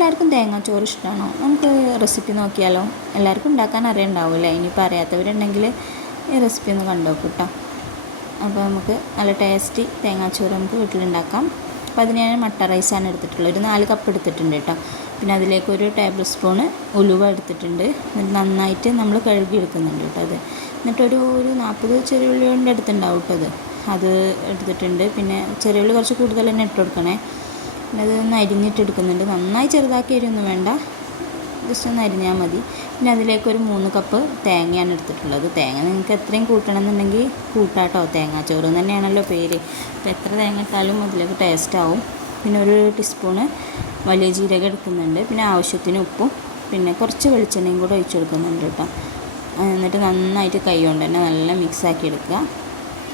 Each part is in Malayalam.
എല്ലാവർക്കും തേങ്ങാച്ചോറ് ഇഷ്ടമാണോ? നമുക്ക് റെസിപ്പി നോക്കിയാലോ? എല്ലാവർക്കും ഉണ്ടാക്കാൻ അറിയണ്ടാവില്ലേ? ഇനിയിപ്പോൾ അറിയാത്തവരുണ്ടെങ്കിൽ ഈ റെസിപ്പി ഒന്ന് കണ്ടു നോക്കൂ കേട്ടോ. അപ്പോൾ നമുക്ക് നല്ല ടേസ്റ്റി തേങ്ങാച്ചോറ് നമുക്ക് വീട്ടിലുണ്ടാക്കാം. അപ്പോൾ അതിന് ഞാൻ മട്ട റൈസാണ് എടുത്തിട്ടുള്ളത്. ഒരു 4 കപ്പ് എടുത്തിട്ടുണ്ട് കേട്ടോ. പിന്നെ അതിലേക്ക് ഒരു ടേബിൾ സ്പൂണ് ഉലുവ എടുത്തിട്ടുണ്ട്. നന്നായിട്ട് നമ്മൾ കഴുകി എടുക്കുന്നുണ്ട് കേട്ടോ അത്. എന്നിട്ടൊരു 40 ചെറിയുള്ളി കൊണ്ട് എടുത്തിട്ടുണ്ടാവും കേട്ടോ അത് എടുത്തിട്ടുണ്ട്. പിന്നെ ചെറിയുള്ളി കുറച്ച് കൂടുതൽ തന്നെ ഇട്ട് കൊടുക്കണേ. പിന്നെ അതൊന്ന് അരിഞ്ഞിട്ടെടുക്കുന്നുണ്ട്. നന്നായി ചെറുതാക്കി അരിയൊന്നും വേണ്ട, ജസ്റ്റ് ഒന്ന് അരിഞ്ഞാൽ മതി. പിന്നെ അതിലേക്കൊരു 3 കപ്പ് തേങ്ങയാണ് എടുത്തിട്ടുള്ളത്. തേങ്ങ നിങ്ങൾക്ക് എത്രയും കൂട്ടണമെന്നുണ്ടെങ്കിൽ കൂട്ടാട്ടോ. തേങ്ങാച്ചോറ് തന്നെയാണല്ലോ പേര്. അപ്പോൾ എത്ര തേങ്ങ ഇട്ടാലും അതിലേക്ക് ടേസ്റ്റ് ആവും. പിന്നെ ഒരു ടീസ്പൂണ് വലിയ ജീരകം എടുക്കുന്നുണ്ട്. പിന്നെ ആവശ്യത്തിന് ഉപ്പും പിന്നെ കുറച്ച് വെളിച്ചെണ്ണയും കൂടെ ഒഴിച്ച് കൊടുക്കുന്നുണ്ട് കേട്ടോ. എന്നിട്ട് നന്നായിട്ട് കൈ കൊണ്ട് തന്നെ നല്ല മിക്സാക്കി എടുക്കുക.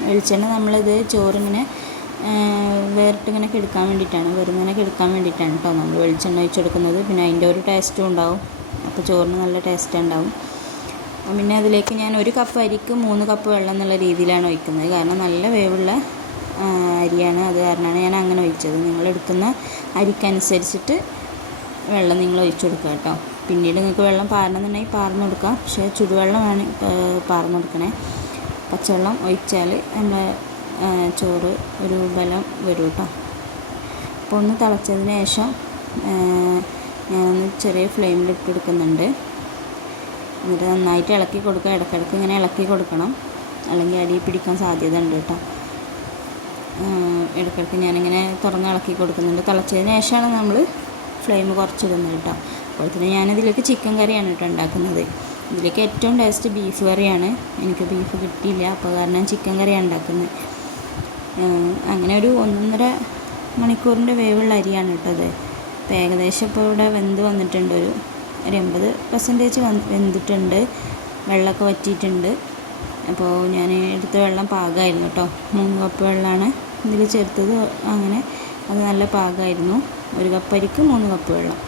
വെളിച്ചെണ്ണ നമ്മളിത് ചോറിങ്ങനെ വേറിട്ടിങ്ങനെ എടുക്കാൻ വേണ്ടിയിട്ടാണ്, വെറുങ്ങനെ എടുക്കാൻ വേണ്ടിയിട്ടാണ് കേട്ടോ നമ്മൾ വെളിച്ചെണ്ണ ഒഴിച്ച് കൊടുക്കുന്നത്. പിന്നെ അതിൻ്റെ ഒരു ടേസ്റ്റും ഉണ്ടാവും. അപ്പോൾ ചോറിന് നല്ല ടേസ്റ്റ് ഉണ്ടാവും. പിന്നെ അതിലേക്ക് ഞാൻ 1 കപ്പ് അരിക്ക് 3 കപ്പ് വെള്ളം എന്നുള്ള രീതിയിലാണ് ഒഴിക്കുന്നത്. കാരണം നല്ല വേവുള്ള അരിയാണ്, അത് കാരണമാണ് ഞാൻ അങ്ങനെ ഒഴിച്ചത്. നിങ്ങളെടുക്കുന്ന അരിക്കനുസരിച്ചിട്ട് വെള്ളം നിങ്ങൾ ഒഴിച്ചു കൊടുക്കുക കേട്ടോ. പിന്നീട് നിങ്ങൾക്ക് വെള്ളം പാരണമെന്നുണ്ടെങ്കിൽ പാർന്ന് കൊടുക്കാം. പക്ഷേ ചുടുവെള്ളമാണ് പാർന്ന് കൊടുക്കണേ. പച്ചവെള്ളം ഒഴിച്ചാൽ നമ്മൾ ചോറ് ഒരു ബലം വരും കേട്ടോ. അപ്പോൾ ഒന്ന് തിളച്ചതിന് ശേഷം ഞാനൊന്ന് ചെറിയ ഫ്ലെയിമിൽ ഇട്ട് കൊടുക്കുന്നുണ്ട്. എന്നിട്ട് നന്നായിട്ട് ഇളക്കി കൊടുക്കുക. ഇടയ്ക്കിടയ്ക്ക് ഇങ്ങനെ ഇളക്കി കൊടുക്കണം, അല്ലെങ്കിൽ അടി പിടിക്കാൻ സാധ്യത ഉണ്ട് കേട്ടോ. ഇടയ്ക്കിടയ്ക്ക് ഞാനിങ്ങനെ തുറന്ന് ഇളക്കി കൊടുക്കുന്നുണ്ട്. തിളച്ചതിന് ശേഷമാണ് നമ്മൾ ഫ്ലെയിം കുറച്ചിടുന്നത് കേട്ടോ. അപ്പോൾ തന്നെ ഞാനിതിലേക്ക് ചിക്കൻ കറിയാണ് കേട്ടോ ഉണ്ടാക്കുന്നത്. ഇതിലേക്ക് ഏറ്റവും ടേസ്റ്റ് ബീഫ് കറിയാണ്. എനിക്ക് ബീഫ് കിട്ടിയില്ല, അപ്പോൾ കാരണം ചിക്കൻ കറിയാണ് ഉണ്ടാക്കുന്നത്. അങ്ങനെ ഒരു 1.5 മണിക്കൂറിൻ്റെ വേവുള്ള അരിയാണ് കേട്ടത്. അപ്പോൾ ഏകദേശം ഇപ്പോൾ ഇവിടെ വെന്ത് വന്നിട്ടുണ്ട്. ഒരു 80% വെന്തിട്ടുണ്ട്. വെള്ളമൊക്കെ വറ്റിയിട്ടുണ്ട്. അപ്പോൾ ഞാൻ എടുത്ത വെള്ളം പാകമായിരുന്നു കേട്ടോ. 3 കപ്പ് വെള്ളമാണ് ഇതിൽ ചേർത്തത്. അങ്ങനെ അത് നല്ല പാകമായിരുന്നു. 1 കപ്പ് അരിക്ക് 3 കപ്പ് വെള്ളം.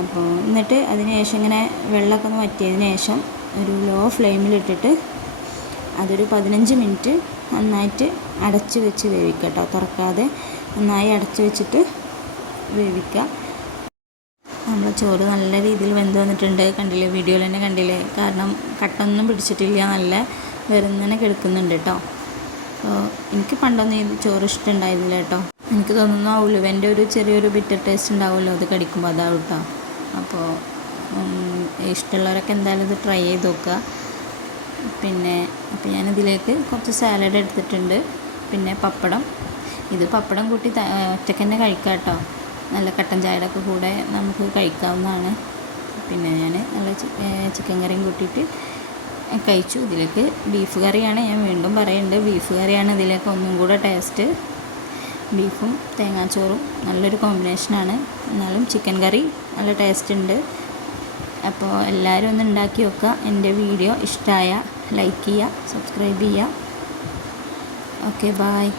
അപ്പോൾ എന്നിട്ട് അതിന് ശേഷം ഇങ്ങനെ വെള്ളമൊക്കെ ഒന്ന് വറ്റിയതിന് ശേഷം ഒരു ലോ ഫ്ലെയിമിലിട്ടിട്ട് അതൊരു 15 മിനിറ്റ് നന്നായിട്ട് അടച്ച് വെച്ച് വേവിക്കുക കേട്ടോ. തുറക്കാതെ നന്നായി അടച്ച് വെച്ചിട്ട് വേവിക്കുക. നമ്മൾ ചോറ് നല്ല രീതിയിൽ വെന്ത് വന്നിട്ടുണ്ട്. കണ്ടില്ലേ, വീഡിയോയിൽ തന്നെ കണ്ടില്ലേ. കാരണം കട്ടൊന്നും പിടിച്ചിട്ടില്ല, നല്ല വെറുങ്ങനെ കിടക്കുന്നുണ്ട് കേട്ടോ. അപ്പോൾ എനിക്ക് പണ്ടൊന്നും ഈ ചോറ് ഇഷ്ടമുണ്ടായിരുന്നില്ല കേട്ടോ. എനിക്ക് തോന്നുന്നു ഉലുവൻ്റെ ഒരു ചെറിയൊരു ബിറ്റർ ടേസ്റ്റ് ഉണ്ടാവുമല്ലോ അത് കടിക്കുമ്പോൾ, അതാവും കേട്ടോ. അപ്പോൾ ഇഷ്ടമുള്ളവരൊക്കെ എന്തായാലും ഇത് ട്രൈ ചെയ്ത് നോക്കുക. പിന്നെ അപ്പോൾ ഞാനിതിലേക്ക് കുറച്ച് സാലഡ് എടുത്തിട്ടുണ്ട്. പിന്നെ പപ്പടം, ഇത് പപ്പടം കൂട്ടി ഒറ്റയ്ക്ക് തന്നെ കഴിക്കാം കേട്ടോ. നല്ല കട്ടൻ ചായയുടെ ഒക്കെ കൂടെ നമുക്ക് കഴിക്കാവുന്നതാണ്. പിന്നെ ഞാൻ നല്ല ചിക്കൻ കറിയും കൂട്ടിയിട്ട് കഴിച്ചു. ഇതിലേക്ക് ബീഫ് കറിയാണ്, ഞാൻ വീണ്ടും പറയുന്നുണ്ട്, ബീഫ് കറിയാണ് ഇതിലേക്ക് ഒന്നും കൂടെ ടേസ്റ്റ്. ബീഫും തേങ്ങാച്ചോറും നല്ലൊരു കോമ്പിനേഷനാണ്. എന്നാലും ചിക്കൻ കറി നല്ല ടേസ്റ്റ് ഉണ്ട്. അപ്പോൾ എല്ലാവരും ഒന്ന് ഉണ്ടാക്കി വെക്കുക. എൻ്റെ വീഡിയോ ഇഷ്ടമായ ലൈക്ക് ചെയ്യുക, സബ്സ്ക്രൈബ് ചെയ്യുക. Okay, bye.